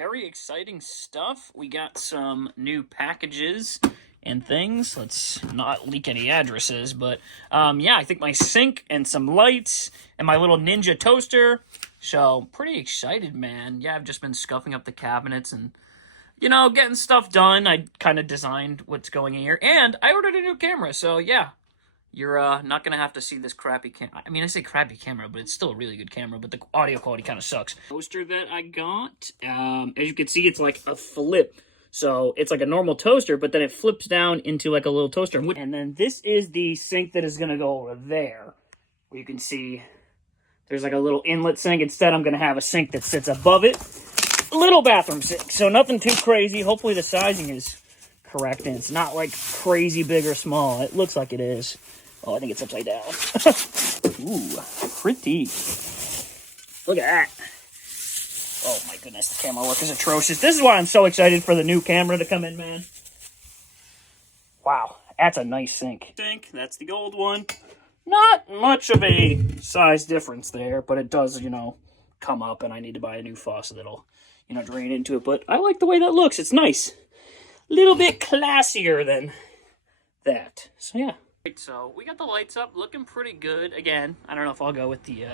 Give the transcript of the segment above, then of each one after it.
very exciting stuff. We got some new packages and things. Let's not leak any addresses, but yeah, I think my sink and some lights and my little Ninja toaster. So, pretty excited, man. Yeah, I've just been scuffing up the cabinets and, you know, getting stuff done. I kind of designed what's going in here, and I ordered a new camera, so yeah. You're not going to have to see this crappy camera. I mean, I say crappy camera, but it's still a really good camera, but the audio quality kind of sucks. Toaster that I got, as you can see, it's like a flip. So it's like a normal toaster, but then it flips down into like a little toaster. And then this is the sink that is going to go over there, where you can see there's like a little inlet sink. Instead, I'm going to have a sink that sits above it. Little bathroom sink, so nothing too crazy. Hopefully the sizing is correct, and it's not like crazy big or small. It looks like it is. Oh, I think it's upside down. Ooh, pretty. Look at that. Oh my goodness, the camera work is atrocious. This is why I'm so excited for the new camera to come in, man. Wow, that's a nice sink. That's the old one. Not much of a size difference there, but it does, you know, come up, and I need to buy a new faucet that'll, you know, drain into it. But I like the way that looks. It's nice. A little bit classier than that. So, yeah. Right, so we got the lights up, looking pretty good. Again, I don't know if I'll go with the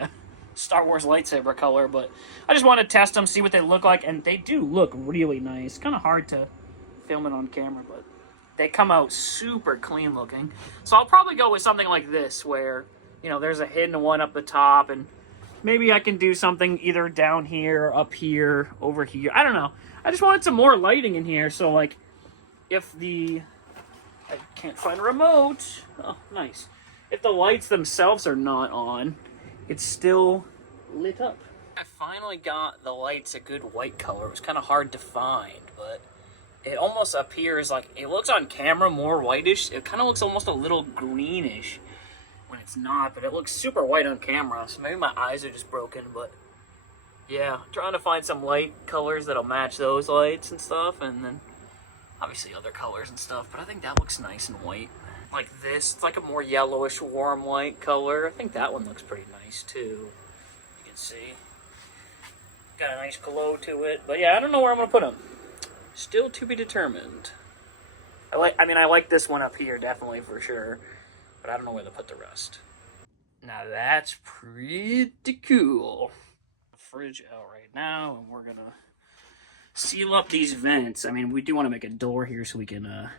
Star Wars lightsaber color, but I just want to test them, see what they look like, and they do look really nice. Kind of hard to film it on camera, but they come out super clean looking. So I'll probably go with something like this, where, you know, there's a hidden one up the top, and maybe I can do something either down here, up here, over here. I don't know. I just wanted some more lighting in here, so, like, if the... I can't find a remote. Oh, nice. If the lights themselves are not on, it's still lit up. I finally got the lights a good white color. It was kind of hard to find, but it almost appears like, it looks on camera more whitish. It kind of looks almost a little greenish when it's not, but it looks super white on camera, so maybe my eyes are just broken, but yeah, I'm trying to find some light colors that'll match those lights and stuff, and then obviously other colors and stuff, but I think that looks nice and white. Like this, it's like a more yellowish, warm white color. I think that one looks pretty nice too. You can see. Got a nice glow to it. But yeah, I don't know where I'm going to put them. Still to be determined. I like this one up here, definitely, for sure. But I don't know where to put the rest. Now that's pretty cool. Fridge out right now, and we're going to seal up these vents. I mean, we do want to make a door here so we can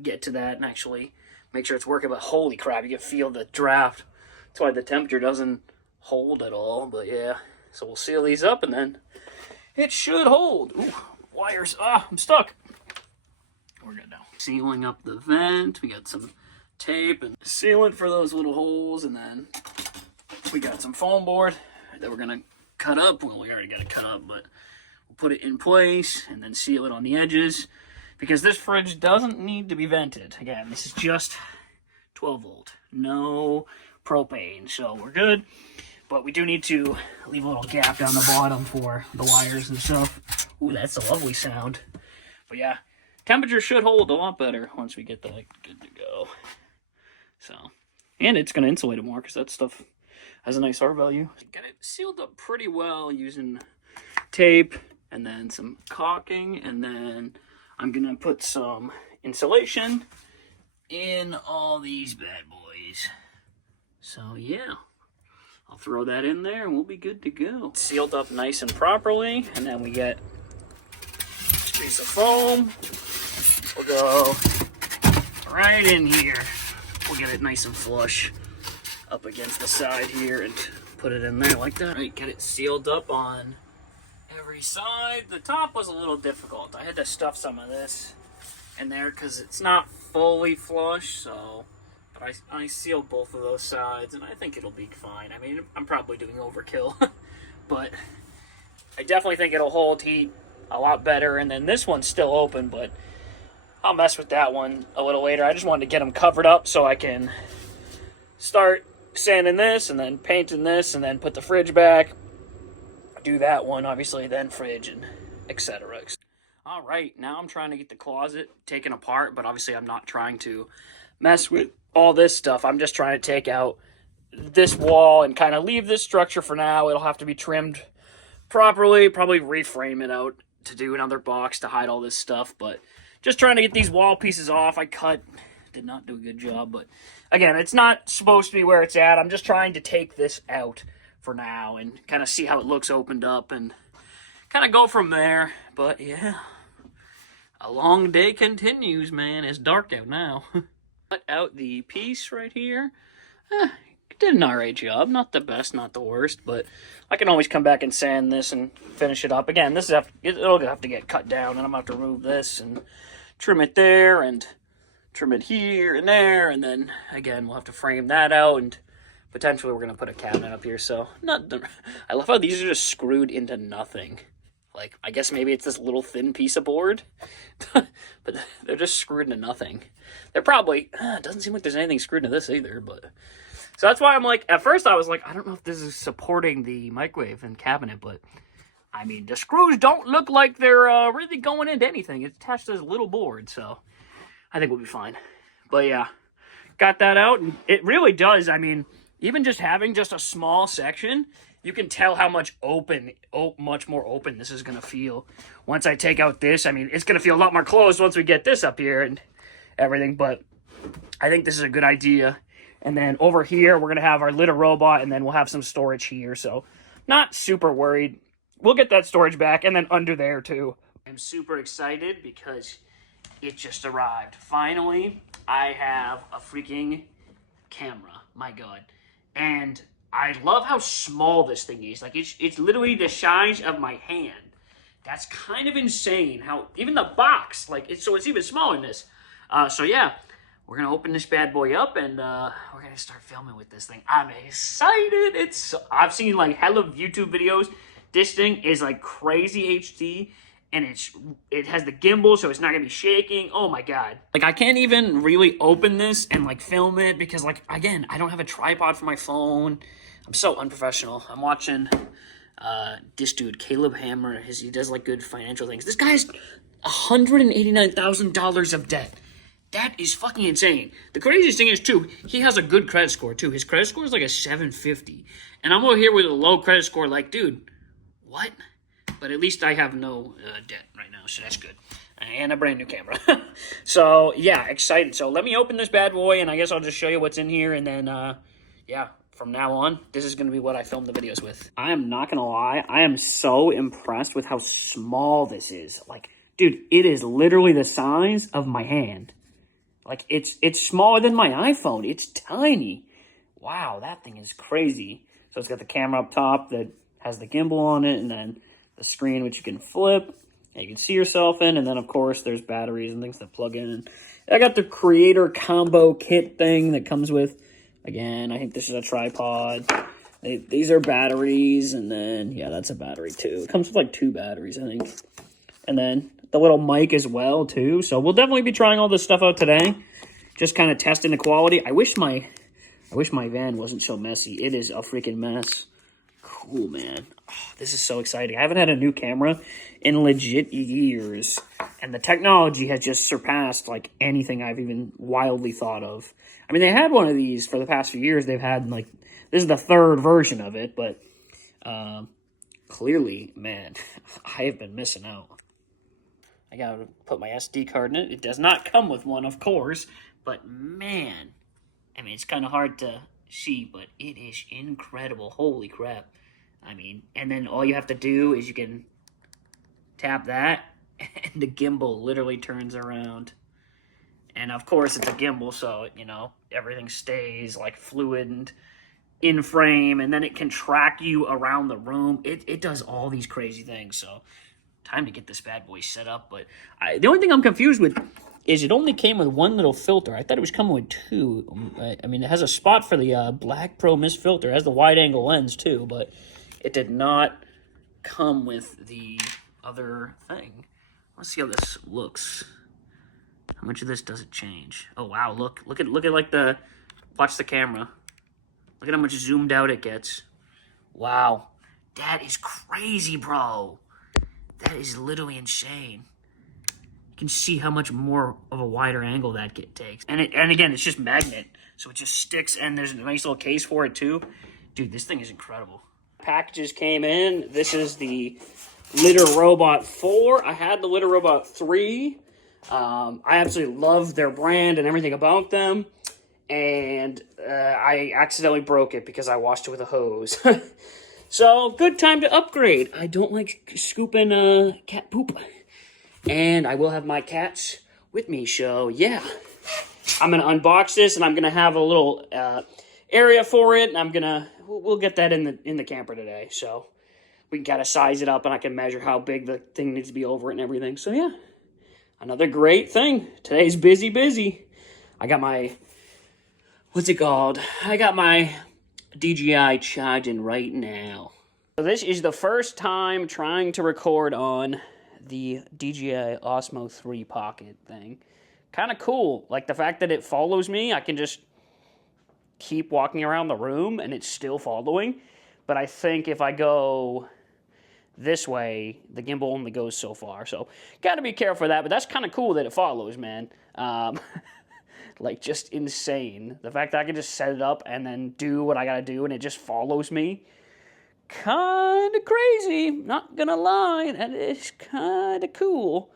get to that and actually make sure it's working, but holy crap, you can feel the draft. That's why the temperature doesn't hold at all, but yeah. So we'll seal these up, and then it should hold. Ooh, wires. Ah, I'm stuck. We're good now. Sealing up the vent. We got some tape and sealant for those little holes, and then we got some foam board that we're going to cut up. Well, we already got it cut up, but put it in place and then seal it on the edges, because this fridge doesn't need to be vented. Again, this is just 12 volt, no propane, so we're good. But we do need to leave a little gap down the bottom for the wires and stuff. Ooh, that's a lovely sound. But yeah, temperature should hold a lot better once we get that good to go. So, and it's going to insulate it more, because that stuff has a nice R value. Got it sealed up pretty well using tape and then some caulking, and then I'm gonna put some insulation in all these bad boys. So yeah, I'll throw that in there and we'll be good to go. It's sealed up nice and properly, and then we get a piece of foam. We'll go right in here. We'll get it nice and flush up against the side here and put it in there like that. Right, get it sealed up on every side. The top was a little difficult. I had to stuff some of this in there because it's not fully flush, so, but I sealed both of those sides, and I think it'll be fine. I mean, I'm probably doing overkill, but I definitely think it'll hold heat a lot better. And then this one's still open, but I'll mess with that one a little later. I just wanted to get them covered up so I can start sanding this and then painting this and then put the fridge back. Do that one, obviously, then fridge, and etc. All right, now I'm trying to get the closet taken apart, but obviously I'm not trying to mess with all this stuff. I'm just trying to take out this wall and kind of leave this structure for now. It'll have to be trimmed properly, probably reframe it out to do another box to hide all this stuff, but just trying to get these wall pieces off. I did not do a good job, but again, it's not supposed to be where it's at. I'm just trying to take this out for now and kind of see how it looks opened up and kind of go from there. But yeah, a long day continues, man. It's dark out now. Cut out the piece right here. Did an alright job. Not the best, not the worst, but I can always come back and sand this and finish it up. Again, it'll have to get cut down, and I'm going to have to remove this and trim it there and trim it here and there, and then, again, we'll have to frame that out, and potentially we're going to put a cabinet up here, so I love how these are just screwed into nothing. Like, I guess maybe it's this little thin piece of board, but they're just screwed into nothing. They're probably, it doesn't seem like there's anything screwed into this either, but... So that's why I'm like, at first I was like, I don't know if this is supporting the microwave and cabinet, but, I mean, the screws don't look like they're really going into anything. It's attached to this little board, so I think we'll be fine. But yeah, got that out, and it really does, I mean, even just having just a small section, you can tell how much much more open this is going to feel. Once I take out this, I mean, it's going to feel a lot more closed once we get this up here and everything, but I think this is a good idea. And then over here, we're going to have our litter robot, and then we'll have some storage here. So not super worried. We'll get that storage back, and then under there, too. I'm super excited because it just arrived. Finally, I have a freaking camera. My God. And I love how small this thing is. Like, it's literally the size of my hand. That's kind of insane. How even the box, like, it's even smaller than this. So, yeah. We're going to open this bad boy up, and we're going to start filming with this thing. I'm excited. I've seen, like, hella YouTube videos. This thing is, like, crazy HD, and it has the gimbal, so it's not going to be shaking. Oh, my God. Like, I can't even really open this and, like, film it because, like, again, I don't have a tripod for my phone. I'm so unprofessional. I'm watching this dude, Caleb Hammer. He does, like, good financial things. This guy's $189,000 of debt. That is fucking insane. The craziest thing is, too, he has a good credit score, too. His credit score is like a 750. And I'm over here with a low credit score like, dude, what? But at least I have no debt right now, so that's good. And a brand new camera. So, yeah, excited. So let me open this bad boy, and I guess I'll just show you what's in here. And then, yeah, from now on, this is going to be what I film the videos with. I am not going to lie. I am so impressed with how small this is. Like, dude, it is literally the size of my hand. Like, it's smaller than my iPhone. It's tiny. Wow, that thing is crazy. So it's got the camera up top that has the gimbal on it, and then the screen, which you can flip, and you can see yourself in, and then, of course, there's batteries and things that plug in. And I got the creator combo kit thing that comes with, again, I think this is a tripod. These are batteries, and then, yeah, that's a battery, too. It comes with, like, 2 batteries, I think. And then the little mic as well, too. So we'll definitely be trying all this stuff out today. Just kind of testing the quality. I wish my van wasn't so messy. It is a freaking mess. Cool, man. Oh, this is so exciting. I haven't had a new camera in legit years. And the technology has just surpassed, like, anything I've even wildly thought of. I mean, they had one of these for the past few years. They've had, like, this is the 3rd version of it. But clearly, man, I have been missing out. I gotta put my SD card in it. It does not come with one, of course, but man, I mean, it's kind of hard to see, but it is incredible. Holy crap. I mean, and then all you have to do is you can tap that, and the gimbal literally turns around. And of course, it's a gimbal, so, you know, everything stays, like, fluid and in frame, and then it can track you around the room. It does all these crazy things, so... Time to get this bad boy set up, but the only thing I'm confused with is it only came with 1 little filter. I thought it was coming with 2. I mean, it has a spot for the Black Pro Mist filter. It has the wide-angle lens, too, but it did not come with the other thing. Let's see how this looks. How much of this does it change? Oh, wow, look at like the... Watch the camera. Look at how much zoomed out it gets. Wow. That is crazy, bro. That is literally insane. You can see how much more of a wider angle that takes. And again, it's just magnet. So it just sticks, and there's a nice little case for it, too. Dude, this thing is incredible. Packages came in. This is the Litter Robot 4. I had the Litter Robot 3. I absolutely love their brand and everything about them. And I accidentally broke it because I washed it with a hose. So, good time to upgrade. I don't like scooping cat poop. And I will have my cats with me, so yeah. I'm going to unbox this, and I'm going to have a little area for it, and we'll get that in the camper today. So, we can kind of size it up, and I can measure how big the thing needs to be over it and everything. So, yeah. Another great thing. Today's busy. I got my... What's it called? I got my DJI charging right now. So this is the first time trying to record on the DJI Osmo 3 Pocket thing. Kind of cool. Like the fact that it follows me, I can just keep walking around the room and it's still following. But I think if I go this way, the gimbal only goes so far. So gotta be careful of that, but that's kind of cool that it follows, man. Like, just insane. The fact that I can just set it up and then do what I gotta do and it just follows me. Kind of crazy. Not gonna lie. That is kind of cool.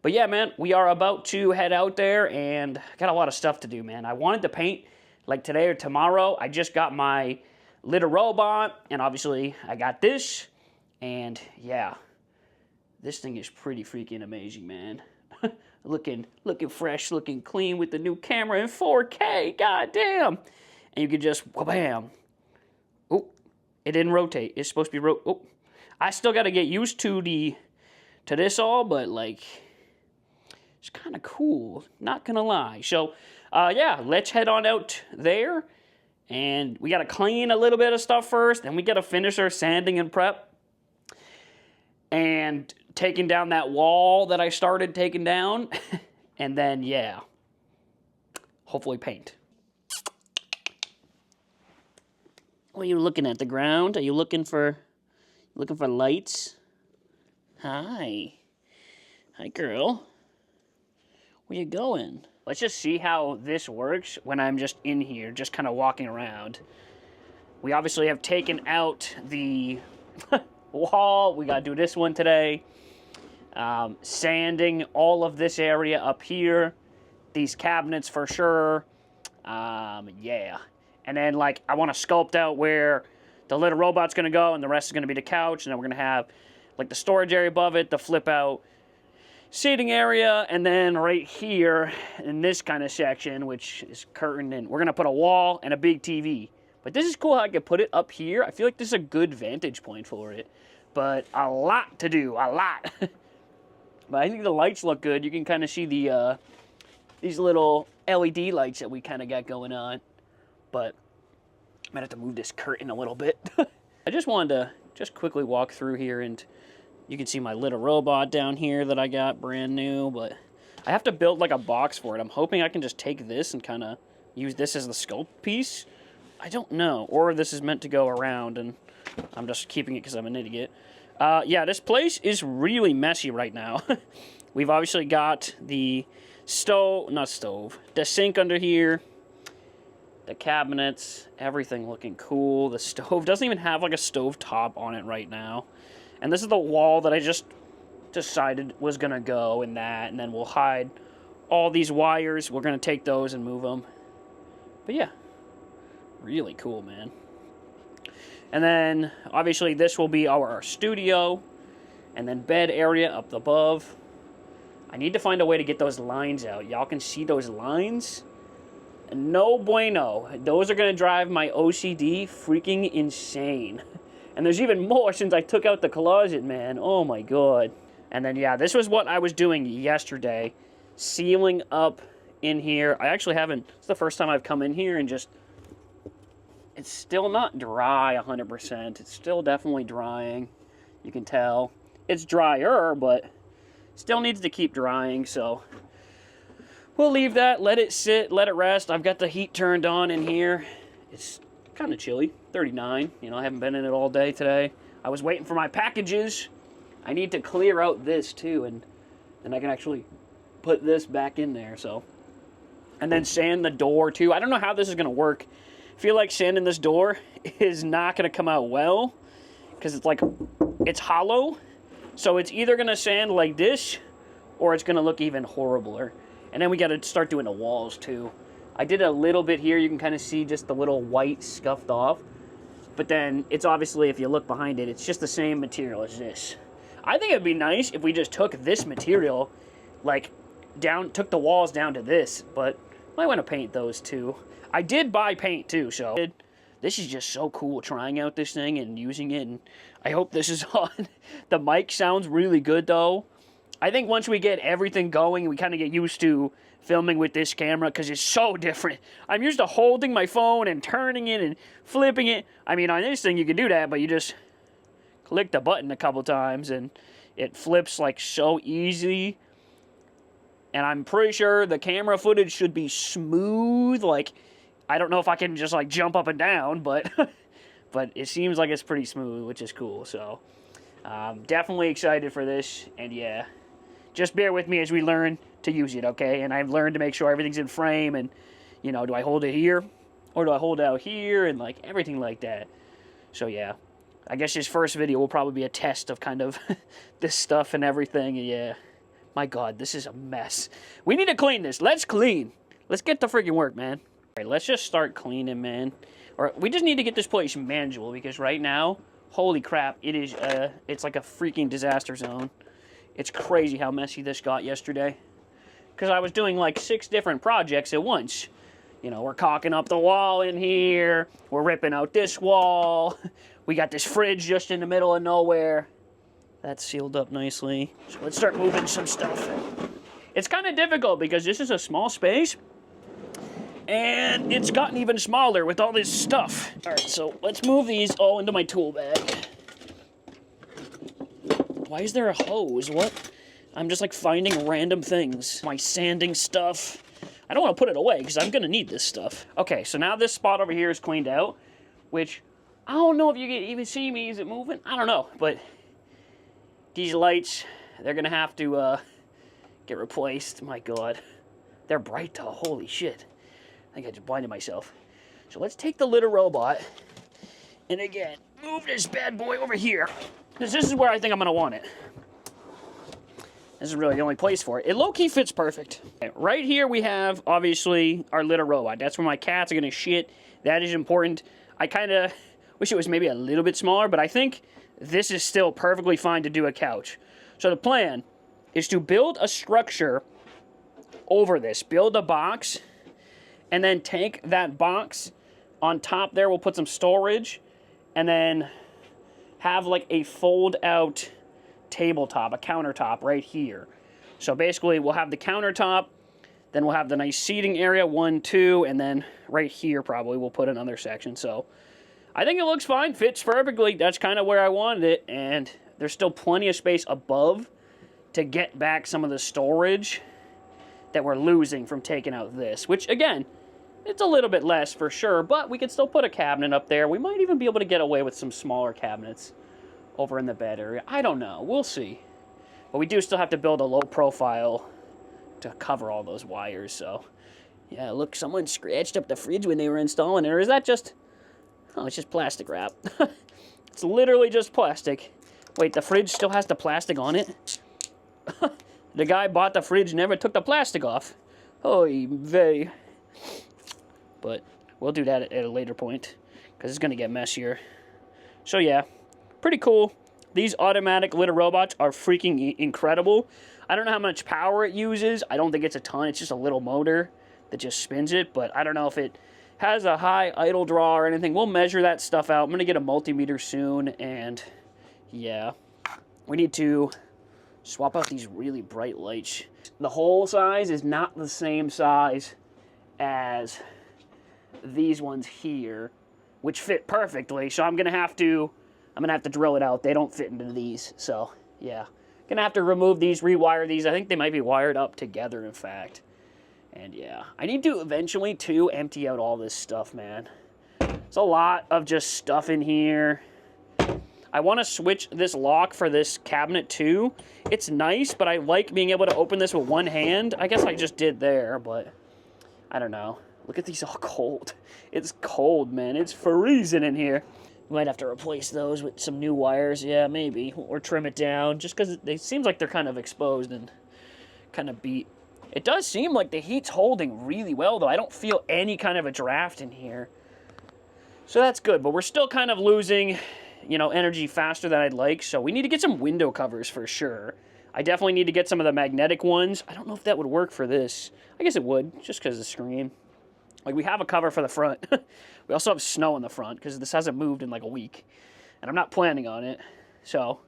But yeah, man, we are about to head out there and I got a lot of stuff to do, man. I wanted to paint like today or tomorrow. I just got my Litter Robot and obviously I got this. And yeah, this thing is pretty freaking amazing, man. Looking fresh, looking clean with the new camera in 4K. God damn. And you can just, wha-bam. Oh, it didn't rotate. It's supposed to be oh. I still got to get used to this all, but like, it's kind of cool. Not gonna lie. So, yeah, let's head on out there. And we got to clean a little bit of stuff first. Then we got to finish our sanding and prep. And taking down that wall that I started taking down. And then, yeah, hopefully paint. What are you looking at, the ground? Are you looking for lights? Hi. Hi, girl. Where you going? Let's just see how this works when I'm just in here, just kind of walking around. We obviously have taken out the wall. We got to do this one today. Sanding all of this area up here. These cabinets for sure. Yeah. And then, like, I want to sculpt out where the Litter Robot's going to go, and the rest is going to be the couch. And then we're going to have, like, the storage area above it, the flip-out seating area, and then right here in this kind of section, which is curtained, and we're going to put a wall and a big TV. But this is cool how I can put it up here. I feel like this is a good vantage point for it. But a lot to do, a lot. But I think the lights look good. You can kind of see the these little LED lights that we kind of got going on. But I might have to move this curtain a little bit. I just wanted to just quickly walk through here, and you can see my Litter Robot down here that I got brand new. But I have to build like a box for it. I'm hoping I can just take this and kind of use this as the sculpt piece. I don't know. Or this is meant to go around, and I'm just keeping it because I'm an idiot. Yeah, this place is really messy right now. We've obviously got the the sink under here, the cabinets, everything looking cool. The stove doesn't even have like a stove top on it right now. And this is the wall that I just decided was going to go in that, and then we'll hide all these wires. We're going to take those and move them. But yeah, really cool, man. And then, obviously, this will be our studio. And then bed area up above. I need to find a way to get those lines out. Y'all can see those lines? No bueno. Those are going to drive my OCD freaking insane. And there's even more since I took out the closet, man. Oh, my God. And then, yeah, this was what I was doing yesterday. Sealing up in here. I actually haven't... It's the first time I've come in here and just... It's still not dry 100%. It's still definitely drying. You can tell. It's drier, but still needs to keep drying, so we'll leave that, let it sit, let it rest. I've got the heat turned on in here. It's kind of chilly, 39. You know, I haven't been in it all day today. I was waiting for my packages. I need to clear out this, too, and then I can actually put this back in there, so. And then sand the door, too. I don't know how this is going to work. I feel like sanding this door is not going to come out well because it's like, it's hollow. So it's either going to sand like this, or it's going to look even horribler. And then we got to start doing the walls too. I did a little bit here. You can kind of see just the little white scuffed off. But then it's obviously, if you look behind it, it's just the same material as this. I think it'd be nice if we just took this material, like, took the walls down to this. But I might want to paint those too. I did buy paint too, so this is just so cool trying out this thing and using it. And I hope this is on. The mic sounds really good though. I think once we get everything going, we kind of get used to filming with this camera because it's so different. I'm used to holding my phone and turning it and flipping it. I mean, on this thing you can do that, but you just click the button a couple times and it flips like so easy. And I'm pretty sure the camera footage should be smooth. Like, I don't know if I can just like jump up and down, but but it seems like it's pretty smooth, which is cool. So definitely excited for this. And yeah, just bear with me as we learn to use it, okay? And I've learned to make sure everything's in frame, and, you know, do I hold it here? Or do I hold it out here? And, like, everything like that. So, yeah. I guess this first video will probably be a test of kind of this stuff and everything. And, yeah. My God, this is a mess. We need to clean this. Let's clean. Let's get to freaking work, man. All right, let's just start cleaning, man. Or we just need to get this place manageable, because right now, holy crap, it is, it's like a freaking disaster zone. It's crazy how messy this got yesterday. Because I was doing like 6 different projects at once. You know, we're caulking up the wall in here. We're ripping out this wall. We got this fridge just in the middle of nowhere. That's sealed up nicely. So let's start moving some stuff. It's kind of difficult because this is a small space. And it's gotten even smaller with all this stuff. All right, so let's move these all into my tool bag. Why is there a hose? What? I'm just like finding random things. My sanding stuff. I don't want to put it away because I'm going to need this stuff. Okay, so now this spot over here is cleaned out, which I don't know if you can even see me. Is it moving? I don't know, but these lights, they're going to have to get replaced. My God. They're bright though. Holy shit. I think I just blinded myself. So let's take the litter robot and again, move this bad boy over here. Because this is where I think I'm going to want it. This is really the only place for it. It low-key fits perfect. Okay, right here we have, obviously, our litter robot. That's where my cats are going to shit. That is important. I kind of wish it was maybe a little bit smaller, but I think this is still perfectly fine to do a couch. So the plan is to build a structure over this. Build a box, and then take that box. On top there, we'll put some storage, and then have like a fold-out tabletop, a countertop right here. So basically we'll have the countertop, then we'll have the nice seating area, 1, 2, and then right here probably we'll put another section. So I think it looks fine, fits perfectly. That's kind of where I wanted it, and there's still plenty of space above to get back some of the storage that we're losing from taking out this, which again, it's a little bit less for sure, but we could still put a cabinet up there. We might even be able to get away with some smaller cabinets over in the bed area. I don't know. We'll see. But we do still have to build a low profile to cover all those wires. So, yeah, look, someone scratched up the fridge when they were installing it. Or is that just... Oh, it's just plastic wrap. It's literally just plastic. Wait, the fridge still has the plastic on it? The guy bought the fridge, never took the plastic off. Oy vey. But we'll do that at a later point, because it's going to get messier. So, yeah. Pretty cool. These automatic litter robots are freaking incredible. I don't know how much power it uses. I don't think it's a ton. It's just a little motor that just spins it. But I don't know if it has a high idle draw or anything. We'll measure that stuff out. I'm going to get a multimeter soon. And yeah, we need to swap out these really bright lights. The hole size is not the same size as these ones here, which fit perfectly. So I'm going to have to drill it out. They don't fit into these. So, yeah. Gonna have to remove these, rewire these. I think they might be wired up together, in fact. And, yeah. I need to eventually, too, empty out all this stuff, man. There's a lot of just stuff in here. I want to switch this lock for this cabinet, too. It's nice, but I like being able to open this with one hand. I guess I just did there, but I don't know. Look at these all cold. It's cold, man. It's freezing in here. We might have to replace those with some new wires. Yeah, maybe. Or trim it down, just because it seems like they're kind of exposed and kind of beat. It does seem like the heat's holding really well, though. I don't feel any kind of a draft in here. So that's good, but we're still kind of losing, you know, energy faster than I'd like, so we need to get some window covers for sure. I definitely need to get some of the magnetic ones. I don't know if that would work for this. I guess it would, just because of the screen. Like, we have a cover for the front. We also have snow in the front, because this hasn't moved in like a week. And I'm not planning on it. So,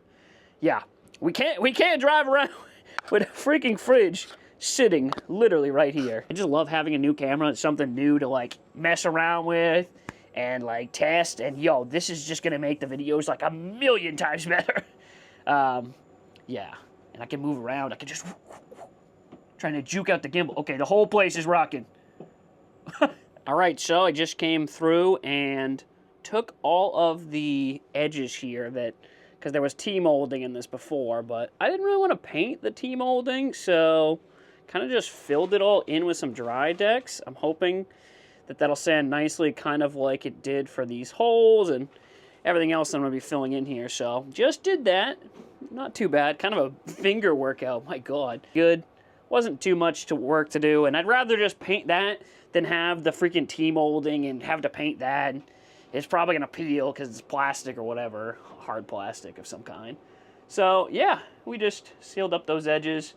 yeah. We can't drive around with a freaking fridge sitting literally right here. I just love having a new camera. It's something new to, like, mess around with and, like, test. And, yo, this is just going to make the videos, like, a million times better. Yeah. And I can move around. I can just... Trying to juke out the gimbal. Okay, the whole place is rocking. Alright, so I just came through and took all of the edges here that... Because there was T-molding in this before, but I didn't really want to paint the T-molding, so... Kind of just filled it all in with some dry decks. I'm hoping that that'll sand nicely, kind of like it did for these holes and everything else I'm going to be filling in here. So, just did that. Not too bad. Kind of a finger workout. My God. Good. Wasn't too much to work to do, and I'd rather just paint that than have the freaking T-molding and have to paint that. It's probably going to peel because it's plastic or whatever. Hard plastic of some kind. So, yeah. We just sealed up those edges.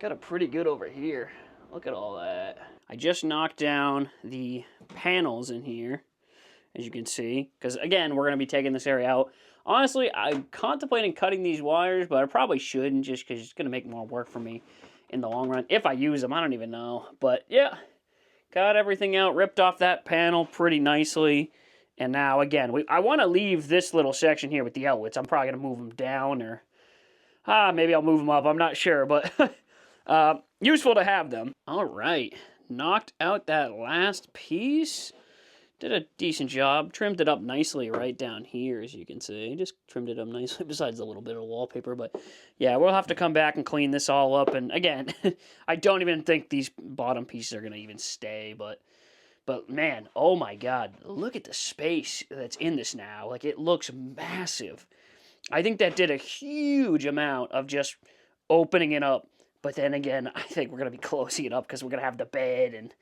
Got it pretty good over here. Look at all that. I just knocked down the panels in here, as you can see. Because, again, we're going to be taking this area out. Honestly, I'm contemplating cutting these wires, but I probably shouldn't just because it's going to make more work for me in the long run. If I use them, I don't even know. But, yeah, got everything out, ripped off that panel pretty nicely. And now, again, I want to leave this little section here with the outlets. I'm probably going to move them down or... maybe I'll move them up. I'm not sure, but... useful to have them. All right, knocked out that last piece. Did a decent job. Trimmed it up nicely right down here, as you can see. Just trimmed it up nicely, besides a little bit of wallpaper. But, yeah, we'll have to come back and clean this all up. And, again, I don't even think these bottom pieces are going to even stay. But, man, oh, my God. Look at the space that's in this now. Like, it looks massive. I think that did a huge amount of just opening it up. But then again, I think we're going to be closing it up because we're going to have the bed and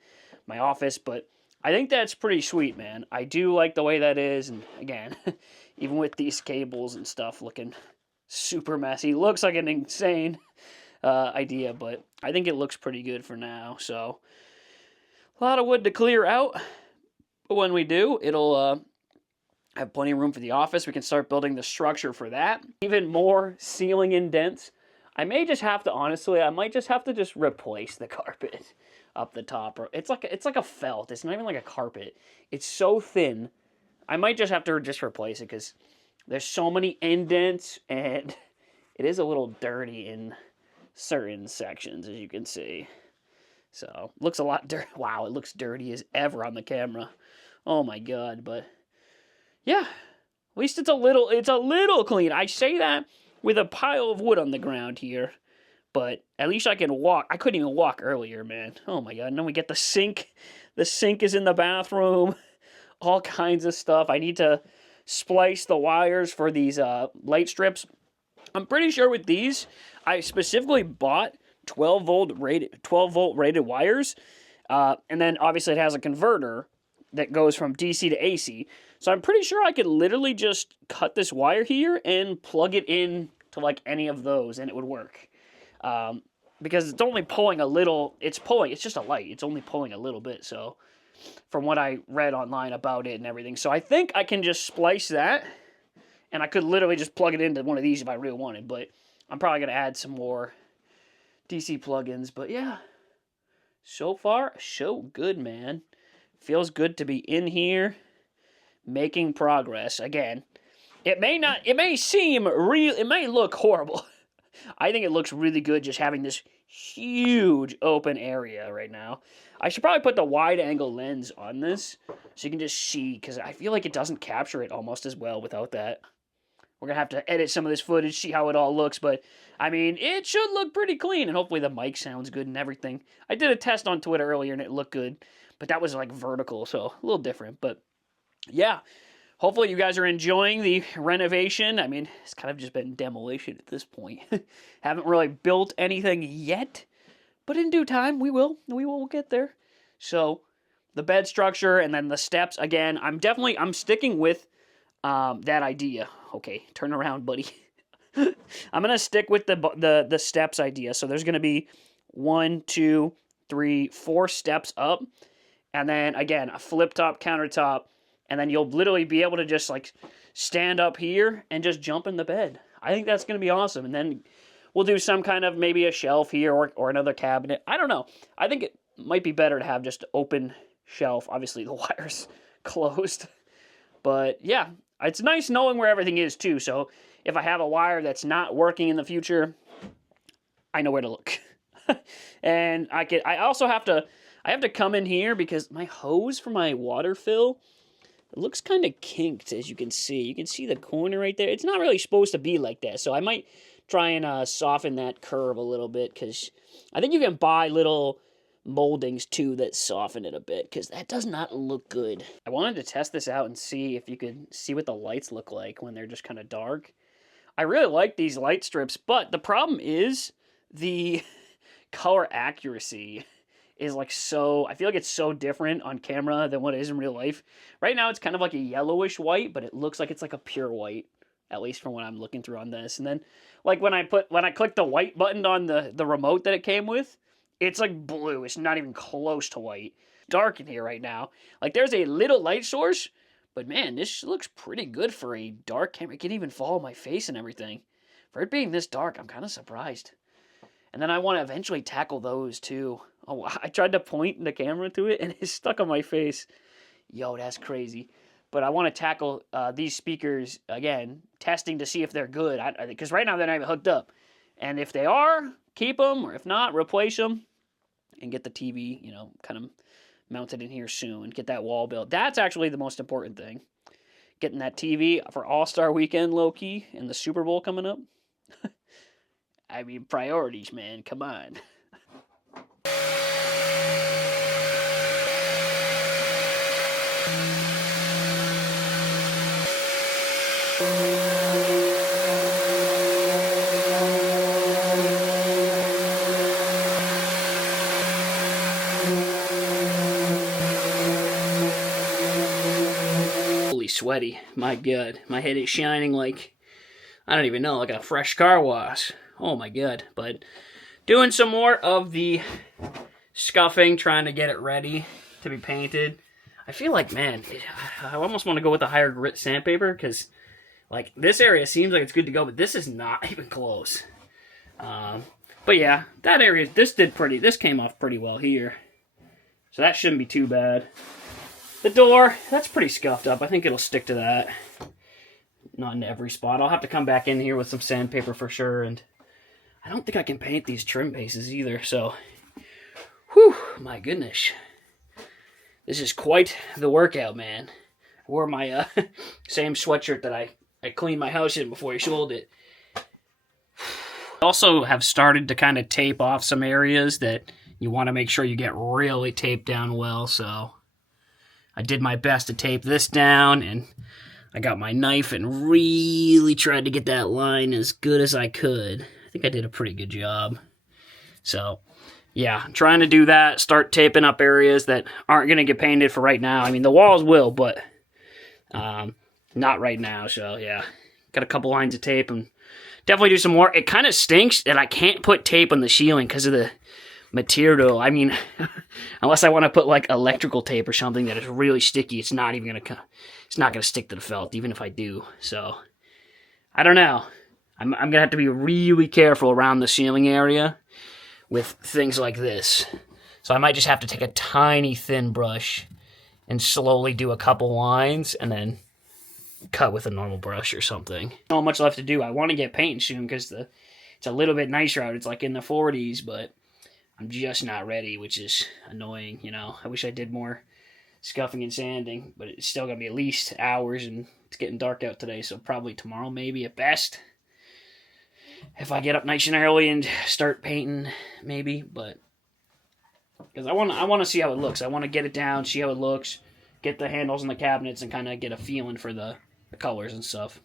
my office. But I think that's pretty sweet, man. I do like the way that is. And again, even with these cables and stuff looking super messy. Looks like an insane idea, but I think it looks pretty good for now. So, a lot of wood to clear out. But when we do, it'll have plenty of room for the office. We can start building the structure for that. Even more ceiling indents. I may just have to, honestly, I might just have to just replace the carpet up the top. It's like a felt. It's not even like a carpet. It's so thin. I might just have to just replace it because there's so many indents and it is a little dirty in certain sections, as you can see. So, looks a lot dirty. Wow, it looks dirty as ever on the camera. Oh my God, but yeah, at least it's a little clean. I say that with a pile of wood on the ground here. But at least I can walk. I couldn't even walk earlier, man. Oh my God. And then we get the sink. The sink is in the bathroom. All kinds of stuff. I need to splice the wires for these light strips. I'm pretty sure with these, I specifically bought 12 volt rated wires. And then obviously it has a converter that goes from DC to AC. So I'm pretty sure I could literally just cut this wire here and plug it in to like any of those and it would work. Because it's only pulling a little, it's just a light. It's only pulling a little bit. So from what I read online about it and everything. So I think I can just splice that and I could literally just plug it into one of these if I really wanted. But I'm probably going to add some more DC plugins. But yeah, so far, so good, man. Feels good to be in here, making progress. Again, it may seem real, it may look horrible. I think it looks really good just having this huge open area right now. I should probably put the wide angle lens on this so you can just see, because I feel like it doesn't capture it almost as well without that. We're going to have to edit some of this footage, see how it all looks, but I mean, it should look pretty clean, and hopefully the mic sounds good and everything. I did a test on Twitter earlier, and it looked good, but that was like vertical, so a little different, but yeah. hopefully you guys are enjoying the renovation. I mean, it's kind of just been demolition at this point. Haven't really built anything yet, but in due time, we will get there. So, the bed structure and then the steps, again, I'm sticking with that idea. Okay, turn around, buddy. I'm going to stick with the steps idea. So, there's going to be 1, 2, 3, 4 steps up. And then, again, a flip-top countertop. And then you'll literally be able to just, like, stand up here and just jump in the bed. I think that's going to be awesome. And then we'll do some kind of maybe a shelf here or another cabinet. I don't know. I think it might be better to have just open shelf. Obviously, the wire's closed. But, yeah, it's nice knowing where everything is, too. So, if I have a wire that's not working in the future, I know where to look. And I have to come in here because my hose for my water fill, it looks kind of kinked, as you can see. You can see the corner right there. It's not really supposed to be like that, so I might try and soften that curve a little bit, because I think you can buy little moldings, too, that soften it a bit, because that does not look good. I wanted to test this out and see if you could see what the lights look like when they're just kind of dark. I really like these light strips, but the problem is the color accuracy is like so, I feel like it's so different on camera than what it is in real life. Right now it's kind of like a yellowish white, but it looks like it's like a pure white, at least from what I'm looking through on this. And then like when I click the white button on the remote that it came with, it's like blue. It's not even close to white. Dark in here right now. Like there's a little light source, but man, this looks pretty good for a dark camera. It can even follow my face and everything. For it being this dark, I'm kind of surprised. And then I want to eventually tackle those too. Oh, I tried to point the camera to it and it's stuck on my face. Yo, that's crazy. But I want to tackle these speakers again, testing to see if they're good. Because right now they're not even hooked up. And if they are, keep them. Or if not, replace them. And get the TV, kind of mounted in here soon. Get that wall built. That's actually the most important thing. Getting that TV for All-Star Weekend, low-key, and the Super Bowl coming up. I mean, priorities, man. Come on. Holy sweaty. My God. My head is shining like, I don't even know, like a fresh car wash. Oh my God. But doing some more of the scuffing, trying to get it ready to be painted. I feel like, man, I almost want to go with the higher grit sandpaper, because like this area seems like it's good to go, but this is not even close. But yeah, that area, this came off pretty well here. So that shouldn't be too bad. The door, that's pretty scuffed up. I think it'll stick to that. Not in every spot. I'll have to come back in here with some sandpaper for sure, and I don't think I can paint these trim bases either, so whew, my goodness. This is quite the workout, man. I wore my same sweatshirt that I cleaned my house in before I sold it. Also have started to kind of tape off some areas that you want to make sure you get really taped down well, so I did my best to tape this down, and I got my knife and really tried to get that line as good as I could. I think I did a pretty good job. So, yeah, I'm trying to do that, start taping up areas that aren't going to get painted for right now. I mean, the walls will, but not right now. So, yeah, got a couple lines of tape and definitely do some more. It kind of stinks that I can't put tape on the ceiling because of the material. I mean, unless I want to put like electrical tape or something that is really sticky, it's not going to stick to the felt, even if I do. So, I don't know. I'm going to have to be really careful around the ceiling area with things like this. So I might just have to take a tiny thin brush and slowly do a couple lines and then cut with a normal brush or something. Not much left to do. I want to get painting soon because it's a little bit nicer out. It's like in the 40s, but I'm just not ready, which is annoying, I wish I did more scuffing and sanding, but it's still going to be at least hours, and it's getting dark out today, so probably tomorrow maybe at best. If I get up nice and early and start painting, maybe, but because I want to see how it looks. I want to get it down, see how it looks, get the handles and the cabinets and kind of get a feeling for the colors and stuff.